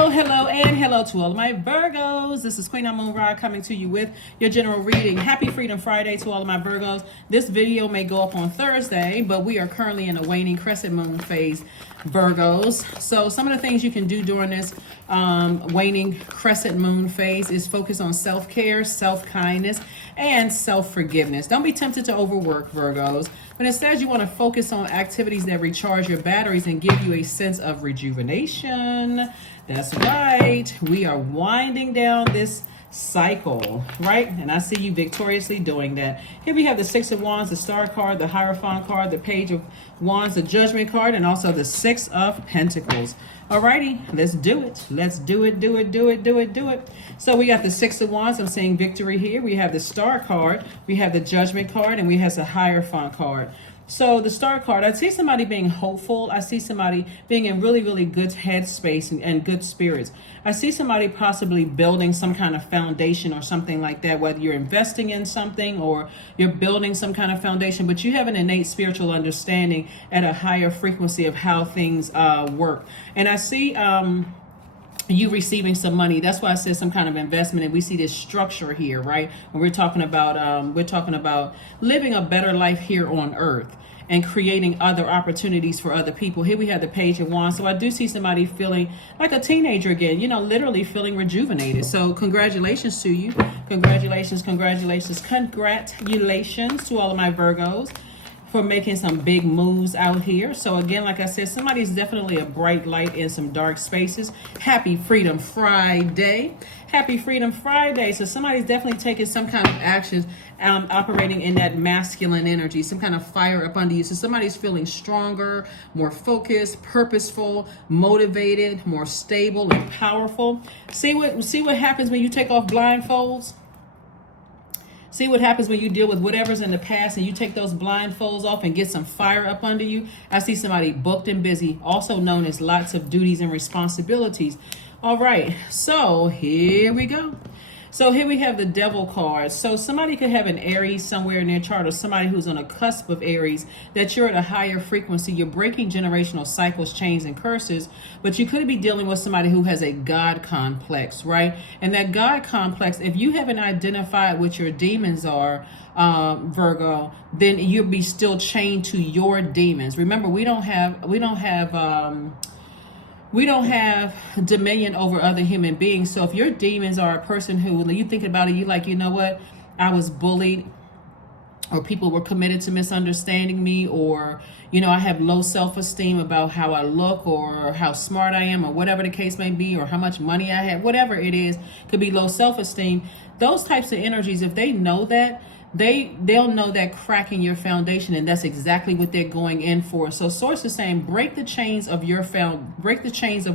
And hello to all of my Virgos. This is Queen Amun Ra coming to you with your general reading. Happy Freedom Friday to all of my Virgos. This video may go up on Thursday, but we are currently in a waning crescent moon phase, Virgos. So some of the things you can do during this waning crescent moon phase is focus on self-care, self-kindness, and self-forgiveness. Don't be tempted to overwork, Virgos, but instead you want to focus on activities that recharge your batteries and give you a sense of rejuvenation. That's right. We are winding down this cycle, right? And I see you victoriously doing that. Here we have the Six of Wands, the Star card, the Hierophant card, the Page of Wands, the Judgment card, and also the Six of Pentacles. Alrighty, let's do it. Let's do it. So we got the Six of Wands. I'm saying victory here. We have the Star card, we have the Judgment card, and we have the Hierophant card. So the Star card, I see somebody being hopeful. I see somebody being in really good headspace and good spirits. I see somebody possibly building some kind of foundation or something like that, whether you're investing in something or you're building some kind of foundation, but you have an innate spiritual understanding at a higher frequency of how things work. And I see you receiving some money. That's why I said some kind of investment, and we see this structure here, right? And we're talking about living a better life here on earth and creating other opportunities for other people. Here we have the Page of Wands. So I do see somebody feeling like a teenager again, literally feeling rejuvenated. So congratulations to you. Congratulations to all of my Virgos for making some big moves out here. So again, like I said, somebody's definitely a bright light in some dark spaces. Happy Freedom Friday. Happy Freedom Friday. So somebody's definitely taking some kind of actions, operating in that masculine energy, some kind of fire up under you. So somebody's feeling stronger, more focused, purposeful, motivated, more stable and powerful. See what happens when you take off blindfolds? See what happens when you deal with whatever's in the past and you take those blindfolds off and get some fire up under you. I see somebody booked and busy, also known as lots of duties and responsibilities. All right, so here we go. So here we have the Devil card. So somebody could have an Aries somewhere in their chart, or somebody who's on a cusp of Aries, that you're at a higher frequency. You're breaking generational cycles, chains, and curses, but you could be dealing with somebody who has a God complex, right? And that God complex, if you haven't identified what your demons are, Virgo, then you'll be still chained to your demons. Remember, we don't have dominion over other human beings. So if your demons are a person who, when you think about it, you like, you know what, I was bullied, or people were committed to misunderstanding me, or, I have low self-esteem about how I look or how smart I am or whatever the case may be, or how much money I have, whatever it is, could be low self-esteem. Those types of energies, if they know that, they'll know that cracking your foundation, and that's exactly what they're going in for. So Source is saying break the chains of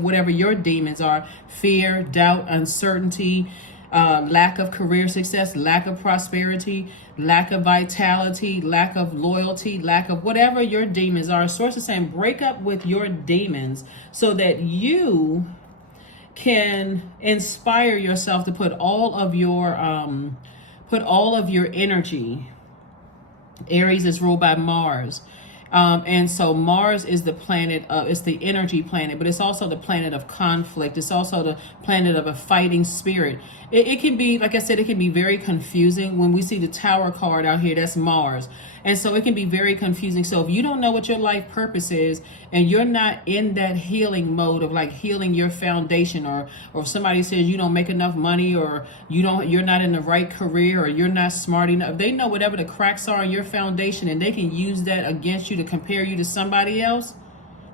whatever your demons are: fear, doubt, uncertainty, lack of career success, lack of prosperity, lack of vitality, lack of loyalty, lack of whatever your demons are. Source is saying break up with your demons so that you can inspire yourself to put all of your energy. Aries is ruled by Mars. And so Mars is the planet it's the energy planet, but it's also the planet of conflict. It's also the planet of a fighting spirit. It can be, like I said, it can be very confusing. When we see the Tower card out here, that's Mars. And so it can be very confusing. So if you don't know what your life purpose is, and you're not in that healing mode of like healing your foundation, or if somebody says you don't make enough money, or you're not in the right career, or you're not smart enough, they know whatever the cracks are in your foundation, and they can use that against you to compare you to somebody else.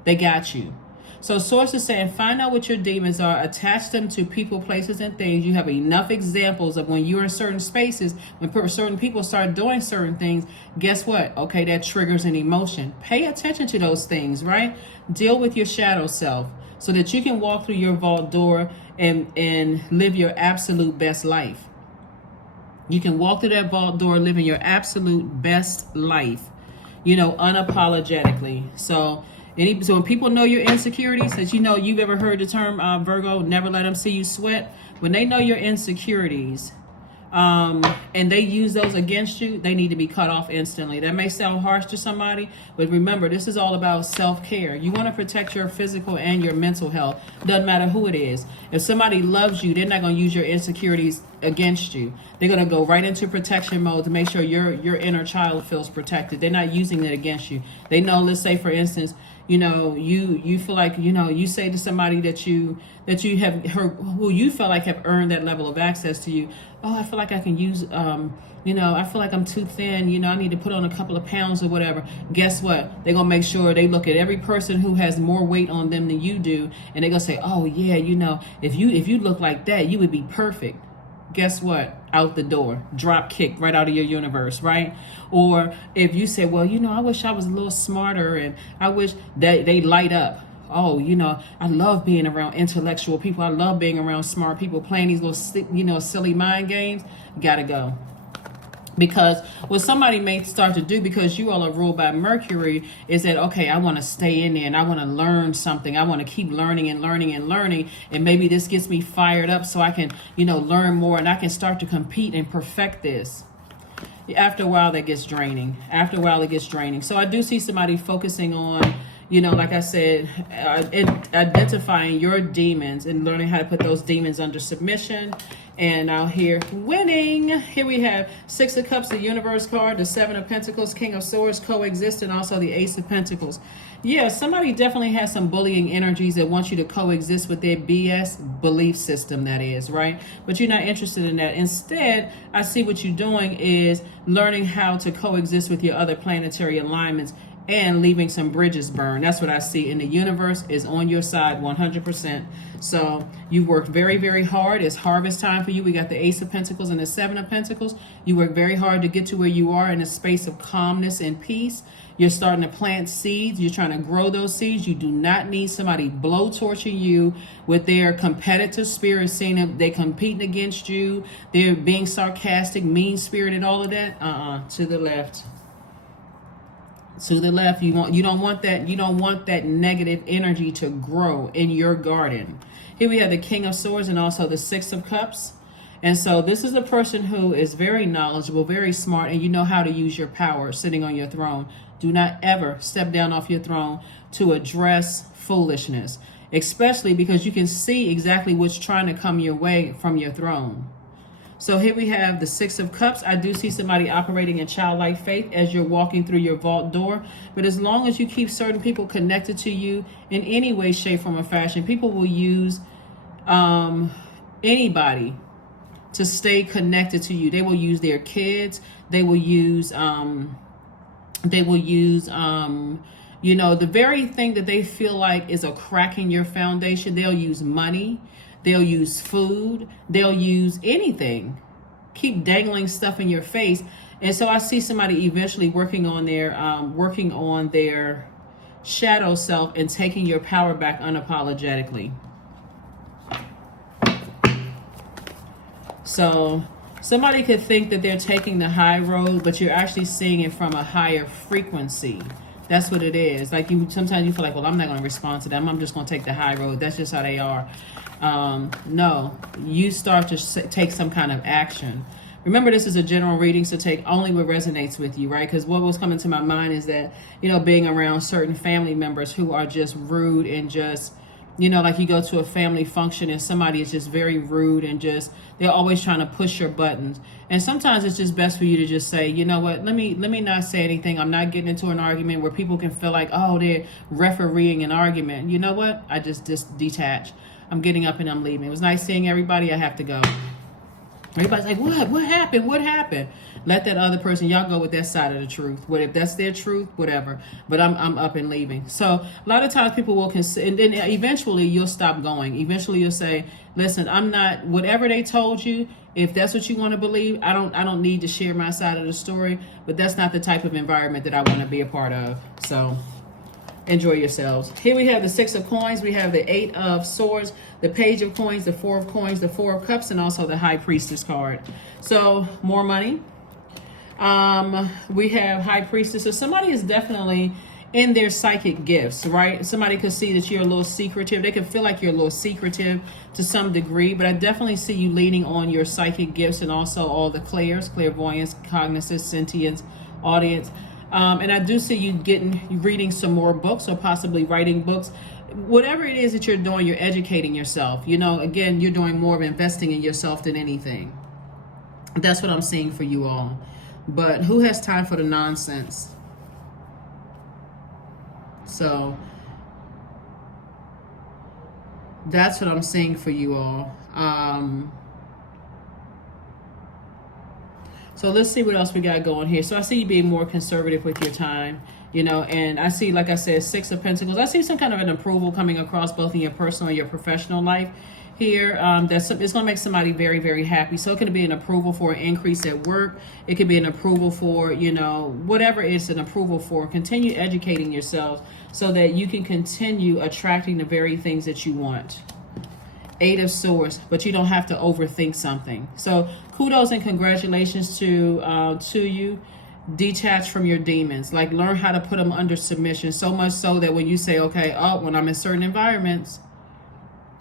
They got you. So Source is saying find out what your demons are, attach them to people, places, and things. You have enough examples of when you're in certain spaces, when certain people start doing certain things, guess what? Okay, that triggers an emotion. Pay attention to those things, right? Deal with your shadow self so that you can walk through your vault door and live your absolute best life. You can walk through that vault door living your absolute best life, unapologetically. So when people know your insecurities, as you've ever heard the term Virgo, never let them see you sweat. When they know your insecurities, and they use those against you, they need to be cut off instantly. That may sound harsh to somebody, but remember, this is all about self-care. You want to protect your physical and your mental health. Doesn't matter who it is. If somebody loves you, they're not going to use your insecurities against you. They're going to go right into protection mode to make sure your inner child feels protected. They're not using it against you. They know, let's say for instance, you feel like, you say to somebody that you have who you feel like have earned that level of access to you. Oh, I feel like I can use, I feel like I'm too thin. I need to put on a couple of pounds or whatever. Guess what? They're going to make sure they look at every person who has more weight on them than you do. And they're going to say, oh yeah, if you look like that, you would be perfect. Guess what? Out the door, drop kick right out of your universe, right? Or if you say, well, I wish I was a little smarter, and I wish that they light up. Oh, I love being around intellectual people. I love being around smart people playing these little, silly mind games. Gotta go. Because what somebody may start to do, because you all are ruled by Mercury, is that, okay, I want to stay in there and I want to learn something. I want to keep learning and learning and learning. And maybe this gets me fired up so I can, learn more, and I can start to compete and perfect this. After a while, that gets draining. So I do see somebody focusing on, like I said, identifying your demons and learning how to put those demons under submission. And now here, winning. Here we have Six of Cups, the Universe card, the Seven of Pentacles, King of Swords, coexist, and also the Ace of Pentacles. Yeah, somebody definitely has some bullying energies that want you to coexist with their BS belief system, that is, right? But you're not interested in that. Instead, I see what you're doing is learning how to coexist with your other planetary alignments and leaving some bridges burn. That's what I see. And the universe is on your side 100%. So you worked very, very hard. It's harvest time for you. We got the Ace of Pentacles and the Seven of Pentacles. You work very hard to get to where you are in a space of calmness and peace. You're starting to plant seeds. You're trying to grow those seeds. You do not need somebody blowtorching you with their competitive spirit, saying that they're competing against you. They're being sarcastic, mean-spirited, all of that. To the left. To the left. You don't want that negative energy to grow in your garden. Here we have the King of Swords and also the Six of Cups. And so this is a person who is very knowledgeable, very smart, and you know how to use your power sitting on your throne. Do not ever step down off your throne to address foolishness, especially because you can see exactly what's trying to come your way from your throne. So here we have the Six of Cups. I do see somebody operating in childlike faith as you're walking through your vault door. But as long as you keep certain people connected to you in any way, shape, form, or fashion, people will use anybody to stay connected to you. They will use their kids. They will use the very thing that they feel like is a crack in your foundation. They'll use money. They'll use food. They'll use anything. Keep dangling stuff in your face. And so I see somebody eventually working on their shadow self and taking your power back unapologetically. So somebody could think that they're taking the high road, but you're actually seeing it from a higher frequency. That's what it is. Like sometimes you feel like, well, I'm not going to respond to them. I'm just going to take the high road. That's just how they are. No, you start to take some kind of action. Remember, this is a general reading, so take only what resonates with you, right? Because what was coming to my mind is that, being around certain family members who are just rude and just, like you go to a family function and somebody is just very rude and just, they're always trying to push your buttons. And sometimes it's just best for you to just say, you know what, let me not say anything. I'm not getting into an argument where people can feel like, oh, they're refereeing an argument. You know what? I just detach. I'm getting up and I'm leaving. It was nice seeing everybody. I have to go. Everybody's like, what happened? What happened? Let that other person, y'all go with that side of the truth. What if that's their truth? Whatever. But I'm up and leaving. So a lot of times people will consider, and then eventually you'll stop going. Eventually you'll say, listen, I'm not, whatever they told you, if that's what you want to believe, I don't need to share my side of the story, but that's not the type of environment that I want to be a part of. So enjoy yourselves. Here we have the Six of Coins. We have the Eight of Swords, the Page of Coins, the Four of Coins, the Four of Cups, and also the High Priestess card. So more money. We have High Priestess. So somebody is definitely in their psychic gifts, right? Somebody could see that you're a little secretive. They could feel like you're a little secretive to some degree, but I definitely see you leaning on your psychic gifts and also all the clairs, clairvoyance, cognizance, sentience, audience. And I do see you reading some more books or possibly writing books. Whatever it is that you're doing, you're educating yourself. You know, again, you're doing more of investing in yourself than anything. That's what I'm seeing for you all. But who has time for the nonsense? So that's what I'm seeing for you all. So let's see what else we got going here. So I see you being more conservative with your time, you know, and I see, like I said, Six of Pentacles. I see some kind of an approval coming across both in your personal and your professional life here. It's going to make somebody very, very happy. So it could be an approval for an increase at work. It could be an approval for, you know, whatever it's an approval for. Continue educating yourselves so that you can continue attracting the very things that you want. Eight of Swords, but you don't have to overthink something. So kudos and congratulations to you. Detach from your demons. Like, learn how to put them under submission. So much so that when you say, okay, when I'm in certain environments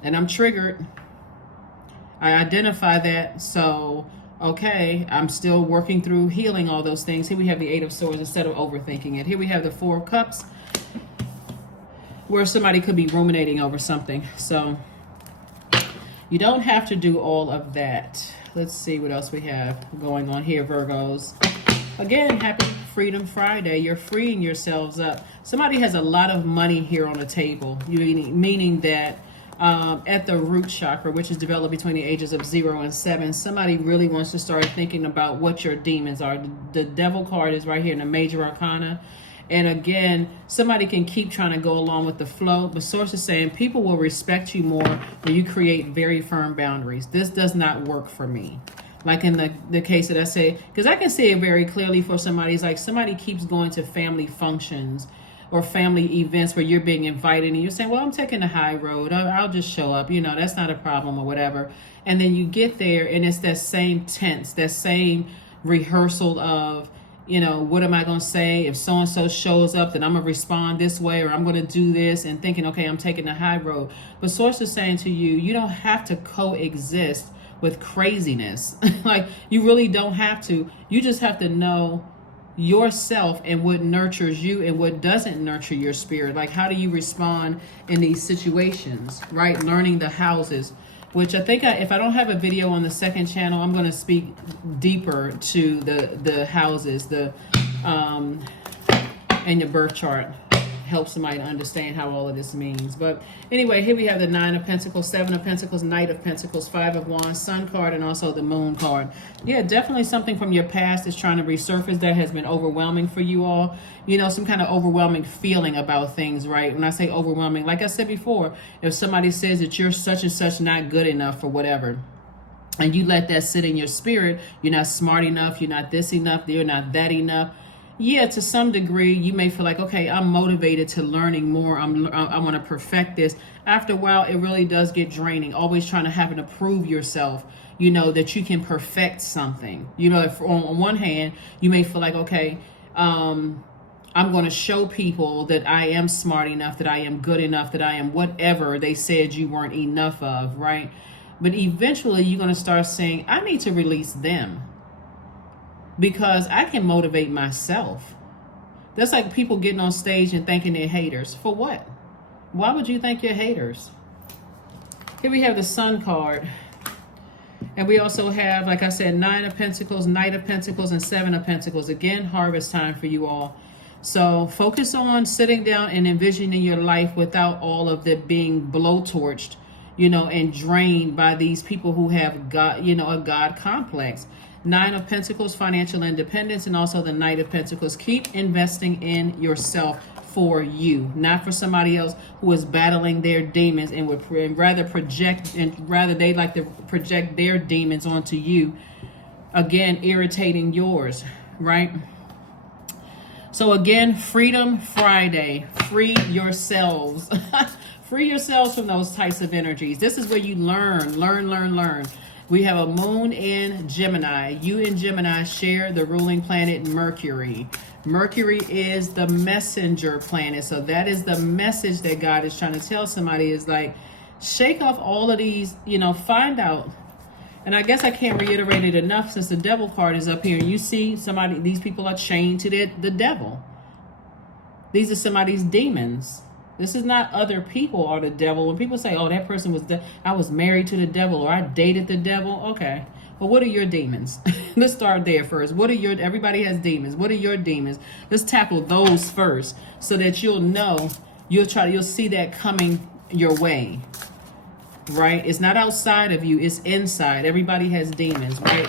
and I'm triggered, I identify that. So, okay, I'm still working through healing all those things. Here we have the Eight of Swords instead of overthinking it. Here we have the Four of Cups, where somebody could be ruminating over something. So you don't have to do all of that. Let's see what else we have going on here, Virgos. Again, happy Freedom Friday. You're freeing yourselves up. Somebody has a lot of money here on the table, meaning that at the root chakra, which is developed between the ages of 0 and 7, somebody really wants to start thinking about what your demons are. The Devil card is right here in the Major Arcana. And again, somebody can keep trying to go along with the flow, but Source is saying people will respect you more when you create very firm boundaries. This does not work for me. Like in the case that I say, because I can see it very clearly for somebody. It's like somebody keeps going to family functions or family events where you're being invited and you're saying, well, I'm taking the high road. I'll just show up. You know, that's not a problem or whatever. And then you get there and it's that same tense, that same rehearsal of, you know, what am I going to say? If so-and-so shows up, then I'm going to respond this way, or I'm going to do this, and thinking, okay, I'm taking the high road. But Source is saying to you, you don't have to coexist with craziness. Like, you really don't have to. You just have to know yourself and what nurtures you and what doesn't nurture your spirit. Like, how do you respond in these situations, right? Learning the houses, which I think if I don't have a video on the second channel, I'm going to speak deeper to the houses, and your birth chart. Help somebody to understand how all of this means. But anyway, here we have the Nine of Pentacles, Seven of Pentacles, Knight of Pentacles, Five of Wands, Sun card, and also the Moon card. Yeah, definitely something from your past is trying to resurface that has been overwhelming for you all. You know, some kind of overwhelming feeling about things, right? When I say overwhelming, like I said before, if somebody says that you're such and such not good enough for whatever, and you let that sit in your spirit, you're not smart enough, you're not this enough, you're not that enough. Yeah, to some degree, you may feel like, okay, I'm motivated to learning more. I want to perfect this. After a while, it really does get draining. Always trying to have to prove yourself, you know, that you can perfect something. You know, if on one hand, you may feel like, okay, I'm going to show people that I am smart enough, that I am good enough, that I am whatever they said you weren't enough of, right? But eventually, you're going to start saying, I need to release them, because I can motivate myself. That's like people getting on stage and thanking they're haters. For what? Why would you thank your haters? Here we have the Sun card. And we also have, like I said, Nine of Pentacles, Knight of Pentacles, and Seven of Pentacles. Again, harvest time for you all. So focus on sitting down and envisioning your life without all of it being blowtorched, you know, and drained by these people who have got, you know, a God complex. Nine of Pentacles, financial independence, and also the Knight of Pentacles. Keep investing in yourself for you, not for somebody else who is battling their demons and would rather they like to project their demons onto you. Again, irritating yours, right? So again, Freedom Friday. Free yourselves. Free yourselves from those types of energies. This is where you learn. We have a moon in Gemini. You and Gemini share the ruling planet Mercury. Mercury is the messenger planet. So that is the message that God is trying to tell somebody, is like, shake off all of these, find out. And I guess I can't reiterate it enough, since the devil card is up here. And you see somebody, these people are chained to the devil. These are somebody's demons. This is not other people or the devil. When people say, oh, that person was, I was married to the devil, or I dated the devil. Okay. Well, what are your demons? Let's start there first. Everybody has demons. What are your demons? Let's tackle those first, so that you'll know, you'll see that coming your way. Right? It's not outside of you, it's inside. Everybody has demons, right?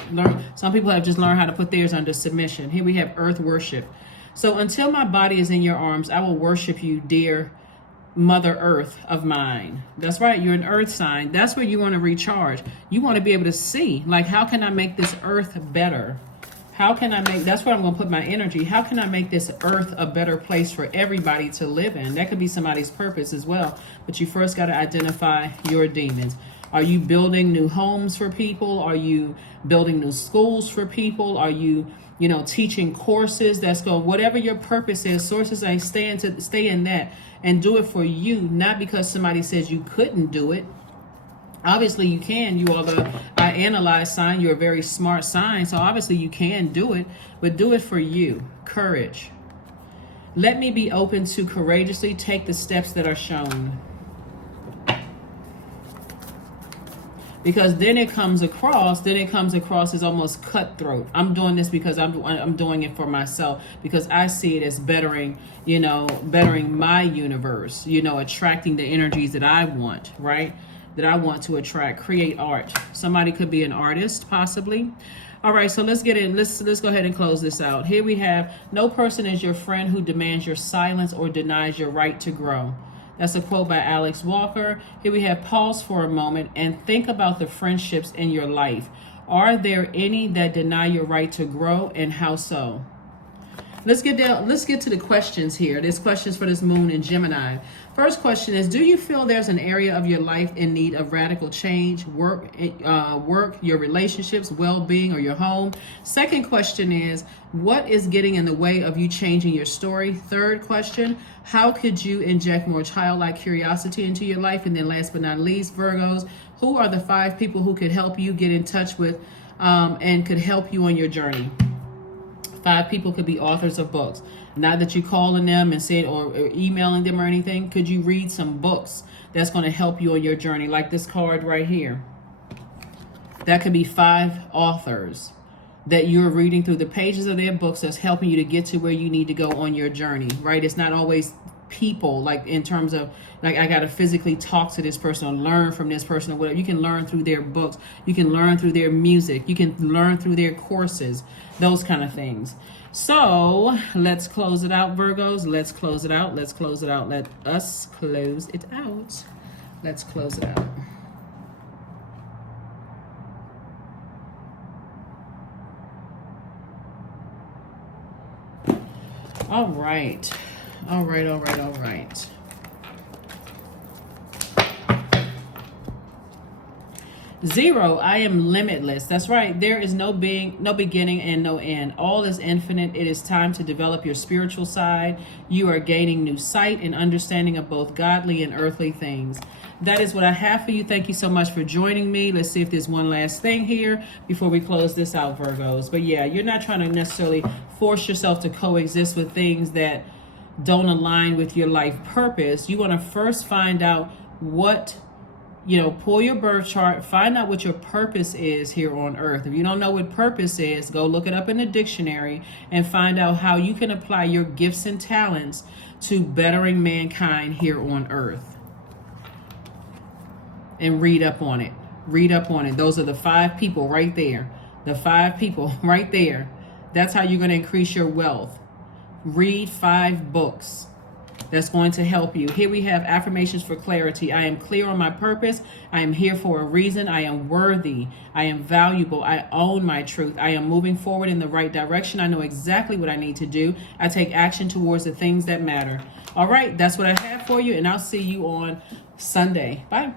Some people have just learned how to put theirs under submission. Here we have earth worship. So until my body is in your arms, I will worship you, dear Mother Earth of mine. That's right, you're an earth sign. That's where you want to recharge. You want to be able to see, like, how can I make this earth better? That's where I'm going to put my energy. How can I make this earth a better place for everybody to live in? That could be somebody's purpose as well. But you first got to identify your demons. Are you building new homes for people? Are you building new schools for people? Are you, teaching courses that's going, whatever your purpose is, sources say, stay in that and do it for you, not because somebody says you couldn't do it. Obviously you can. You are the I analyze sign. You're a very smart sign. So obviously you can do it, but do it for you. Courage. Let me be open to courageously take the steps that are shown. Because then it comes across as almost cutthroat. I'm doing this because I'm doing it for myself, because I see it as bettering my universe, attracting the energies that I want, right? That I want to attract. Create art. Somebody could be an artist, possibly. All right, so let's get in. Let's go ahead and close this out. Here we have, no person is your friend who demands your silence or denies your right to grow. That's a quote by Alex Walker. Here we have, pause for a moment and think about the friendships in your life. Are there any that deny your right to grow, and how so? Let's get to the questions here. There's questions for this moon in Gemini. First question is, do you feel there's an area of your life in need of radical change? Work, your relationships, well-being, or your home? Second question is, what is getting in the way of you changing your story? Third question, how could you inject more childlike curiosity into your life? And then last but not least, Virgos, who are the 5 people who could help you get in touch with and could help you on your journey? 5 people could be authors of books. Not that you're calling them and saying or emailing them or anything. Could you read some books that's going to help you on your journey? Like this card right here. That could be 5 authors that you're reading through the pages of their books that's helping you to get to where you need to go on your journey, right? It's not always people, like in terms of like I got to physically talk to this person or learn from this person or whatever. You can learn through their books. You can learn through their music. You can learn through their courses, those kind of things. So let's close it out, Virgos. Let's close it out. Let's close it out. Let us close it out. Let's close it out. All right. All right, all right, all right. Zero, I am limitless. That's right. There is no beginning and no end. All is infinite. It is time to develop your spiritual side. You are gaining new sight and understanding of both godly and earthly things. That is what I have for you. Thank you so much for joining me. Let's see if there's one last thing here before we close this out, Virgos. But yeah, you're not trying to necessarily force yourself to coexist with things that don't align with your life purpose. You want to first find out what, pull your birth chart, find out what your purpose is here on earth. If you don't know what purpose is, go look it up in the dictionary and find out how you can apply your gifts and talents to bettering mankind here on earth. And read up on it. Read up on it. Those are the 5 people right there. The 5 people right there. That's how you're going to increase your wealth. Read 5 books. That's going to help you. Here we have affirmations for clarity. I am clear on my purpose. I am here for a reason. I am worthy. I am valuable. I own my truth. I am moving forward in the right direction. I know exactly what I need to do. I take action towards the things that matter. All right, that's what I have for you, and I'll see you on Sunday. Bye.